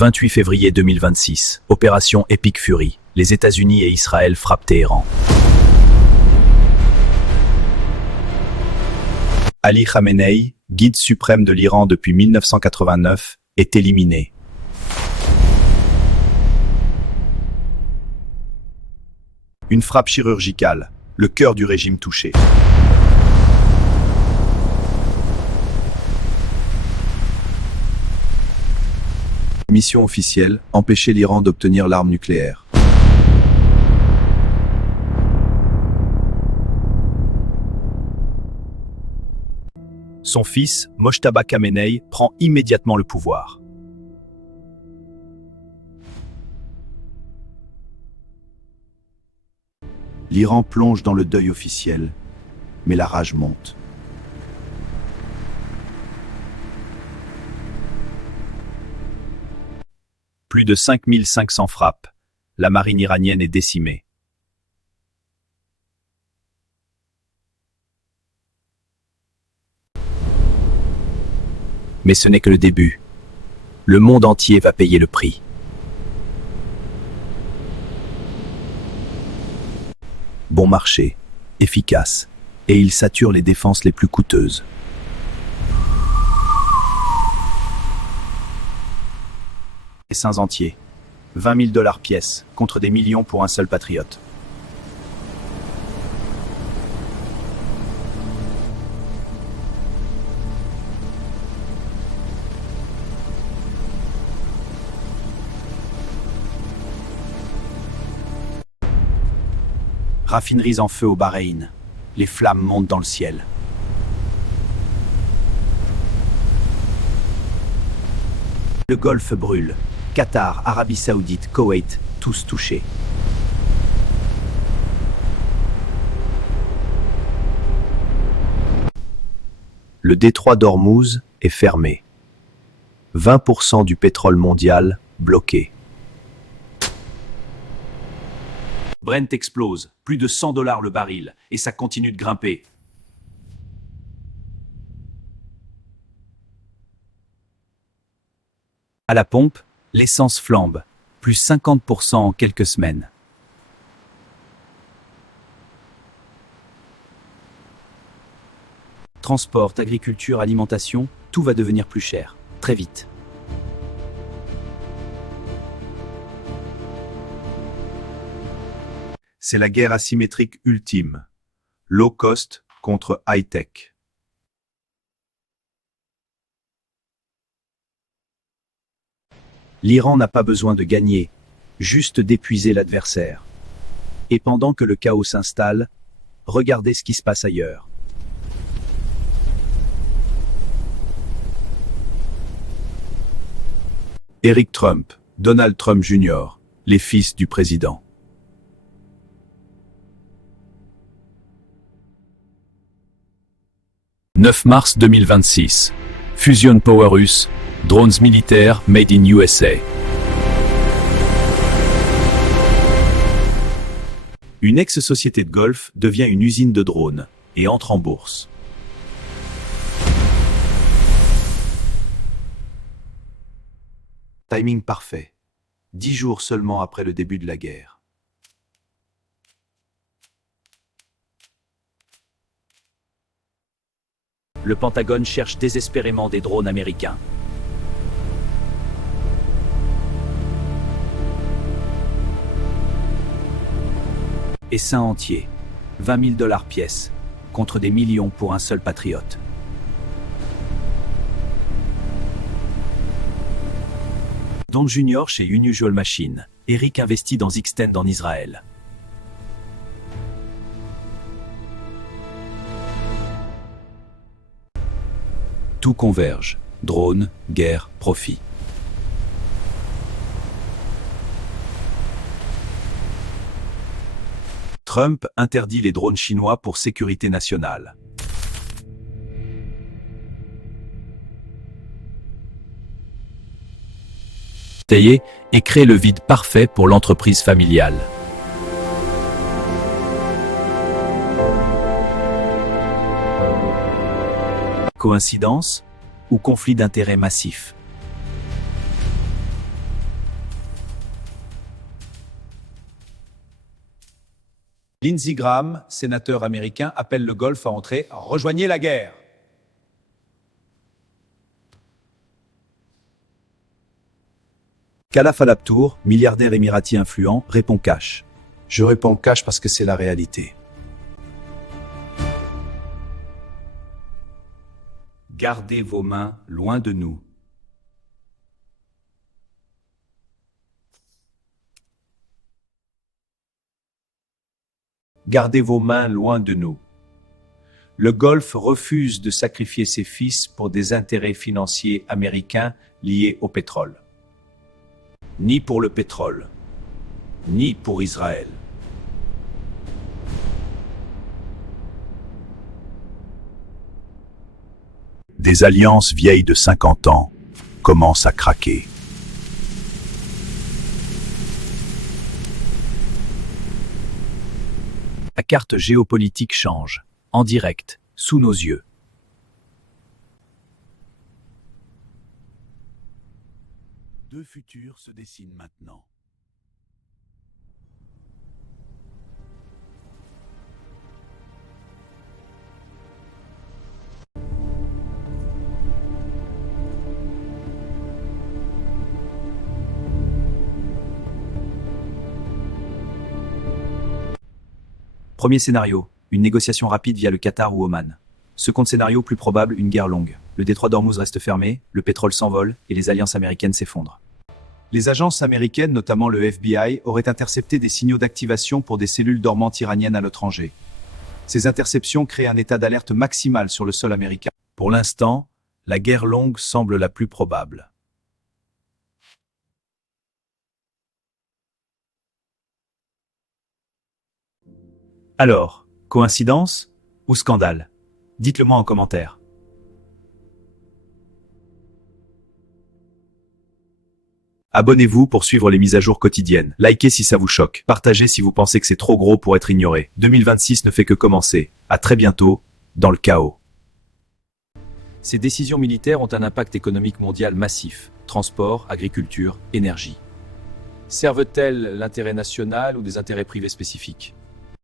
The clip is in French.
28 février 2026, opération Epic Fury. Les États-Unis et Israël frappent Téhéran. Ali Khamenei, guide suprême de l'Iran depuis 1989, est éliminé. Une frappe chirurgicale, le cœur du régime touché. Mission officielle, empêcher l'Iran d'obtenir l'arme nucléaire. Son fils, Mojtaba Khamenei, prend immédiatement le pouvoir. L'Iran plonge dans le deuil officiel, mais la rage monte. Plus de 5500 frappes. La marine iranienne est décimée. Mais ce n'est que le début. Le monde entier va payer le prix. Bon marché, efficace, et il sature les défenses les plus coûteuses. Dessins entiers, 20 000 $ pièce, contre des millions pour un seul patriote. Raffineries en feu au Bahreïn. Les flammes montent dans le ciel. Le Golfe brûle. Qatar, Arabie Saoudite, Koweït, tous touchés. Le détroit d'Ormuz est fermé. 20% du pétrole mondial bloqué. Brent explose, plus de 100 $ le baril, et ça continue de grimper. À la pompe, l'essence flambe, plus 50% en quelques semaines. Transport, agriculture, alimentation, tout va devenir plus cher, très vite. C'est la guerre asymétrique ultime. Low cost contre high tech. L'Iran n'a pas besoin de gagner, juste d'épuiser l'adversaire. Et pendant que le chaos s'installe, regardez ce qui se passe ailleurs. Eric Trump, Donald Trump Jr., les fils du président. « 9 mars 2026. Fusion Power Russe. Drones militaires made in USA. » Une ex-société de golf devient une usine de drones et entre en bourse. Timing parfait. 10 jours seulement après le début de la guerre. Le Pentagone cherche désespérément des drones américains. Essaim entier, 20 000 $ pièce, contre des millions pour un seul patriote. Don Junior chez Unusual Machines, Eric investit dans Xtend en Israël. Tout converge, drone, guerre, profit. Trump interdit les drones chinois pour sécurité nationale. Et crée le vide parfait pour l'entreprise familiale. Coïncidence ou conflit d'intérêts massif? Lindsey Graham, sénateur américain, appelle le Golfe à entrer. Rejoignez la guerre. Khalaf Al-Abtour, milliardaire émirati influent, répond cash. Je réponds cash parce que c'est la réalité. Gardez vos mains loin de nous. Gardez vos mains loin de nous. Le Golfe refuse de sacrifier ses fils pour des intérêts financiers américains liés au pétrole. Ni pour le pétrole, ni pour Israël. Des alliances vieilles de 50 ans commencent à craquer. La carte géopolitique change, en direct, sous nos yeux. Deux futurs se dessinent maintenant. Premier scénario, une négociation rapide via le Qatar ou Oman. Second scénario, plus probable, une guerre longue. Le détroit d'Ormuz reste fermé, le pétrole s'envole et les alliances américaines s'effondrent. Les agences américaines, notamment le FBI, auraient intercepté des signaux d'activation pour des cellules dormantes iraniennes à l'étranger. Ces interceptions créent un état d'alerte maximal sur le sol américain. Pour l'instant, la guerre longue semble la plus probable. Alors, coïncidence ou scandale? Dites-le moi en commentaire. Abonnez-vous pour suivre les mises à jour quotidiennes. Likez si ça vous choque. Partagez si vous pensez que c'est trop gros pour être ignoré. 2026 ne fait que commencer. À très bientôt, dans le chaos. Ces décisions militaires ont un impact économique mondial massif. Transport, agriculture, énergie. Servent-elles l'intérêt national ou des intérêts privés spécifiques?